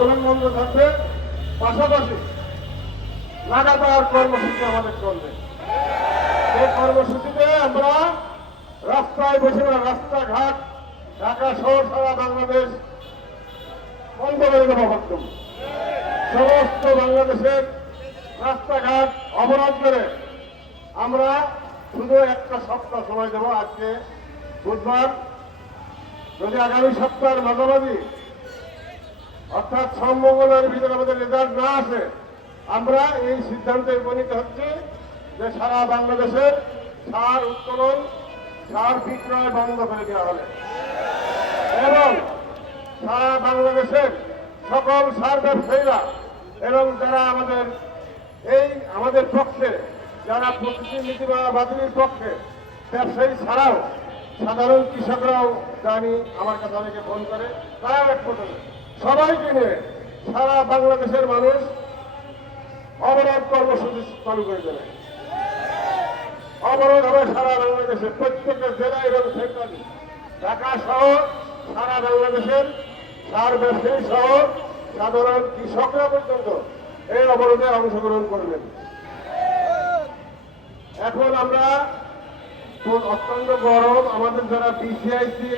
আন্দোলন বন্ধ থাকবে, পাশাপাশি লাগাতার কর্মসূচি আমাদের চলবে। এই কর্মসূচিতে আমরা রাস্তায় বসে না, রাস্তাঘাট ঢাকা শহর সারা বাংলাদেশ বন্ধ করে দেবো। বক্তব্য সমস্ত বাংলাদেশের রাস্তাঘাট অবরোধ করে আমরা শুধু একটা সপ্তাহ সময় দেবো। আজকে বুধবার, যদি আগামী সপ্তাহের মাঝামাঝি অর্থাৎ সোম মঙ্গলের ভিতরে আমাদের রেজাল্ট না আসে, আমরা এই সিদ্ধান্তে উপনীত হচ্ছি যে সারা বাংলাদেশের সার উত্তোলন, সার বিক্রয় বন্ধ করে দেওয়া হবে এবং সারা বাংলাদেশের সকল সার ব্যবসায়ীরা এবং যারা আমাদের পক্ষে, যারা প্রকৃতি নীতি বাতিলের পক্ষে ব্যবসায়ী ছাড়াও সাধারণ কৃষকরাও জানি, আমার কাছে অনেকে ফোন করে, তারাও এক পর্যন্ত সবাইকে নিয়ে সারা বাংলাদেশের মানুষ অবরোধ কর্মসূচি চালু করে দেবে। অবরোধ হবে সারা বাংলাদেশে, প্রত্যেকটা জেলা এবং সেন্ট্রালি ঢাকা সহ সারা বাংলাদেশের সার ব্যবসায়ী সহ সাধারণ কৃষকরা পর্যন্ত এই অবরোধে অংশগ্রহণ করবেন। এখন আমরা অত্যন্ত গরম, আমাদের যারা বিসিআইসি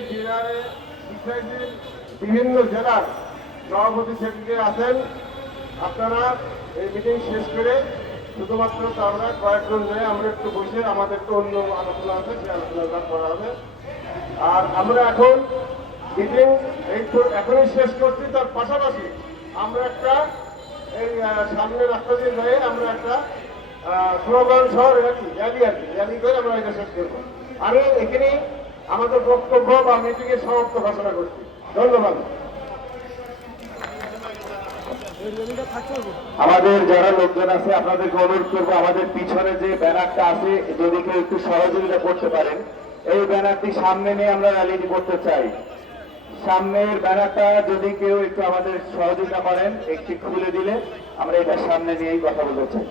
বিভিন্ন জেলার সভাপতি সেক্রেটারি আছেন, আপনারা এই মিটিং শেষ করে শুধুমাত্র আমরা কয়েকজন যাই, আমরা একটু বসে আমাদের একটু অন্য আলোচনা আছে, সেই আলোচনাটা করা হবে। আর আমরা এখন মিটিং এখনই শেষ করছি, তার পাশাপাশি আমরা একটা এই সামনে রাস্তা দিয়ে যাই, আমরা একটা স্লোগান সহ র্যালি করে আমরা এটা শেষ করবো। আমি এখানে আমাদের বক্তব্য বা মিটিং এর সমাপ্ত ঘোষণা করছি। ধন্যবাদ। আমাদের যারা লোকজন আছে আপনাদেরকে অনুরোধ করবো, আমাদের পিছনে যে ব্যানারটা আছে যদি কেউ একটু সহযোগিতা করতে পারেন, এই ব্যানারটি সামনে নিয়ে আমরা র্যালিটি করতে চাই। সামনের ব্যানারটা যদি কেউ একটু আমাদের সহযোগিতা করেন, একটি খুলে দিলে আমরা এটা সামনে নিয়েই কথা বলতে চাই।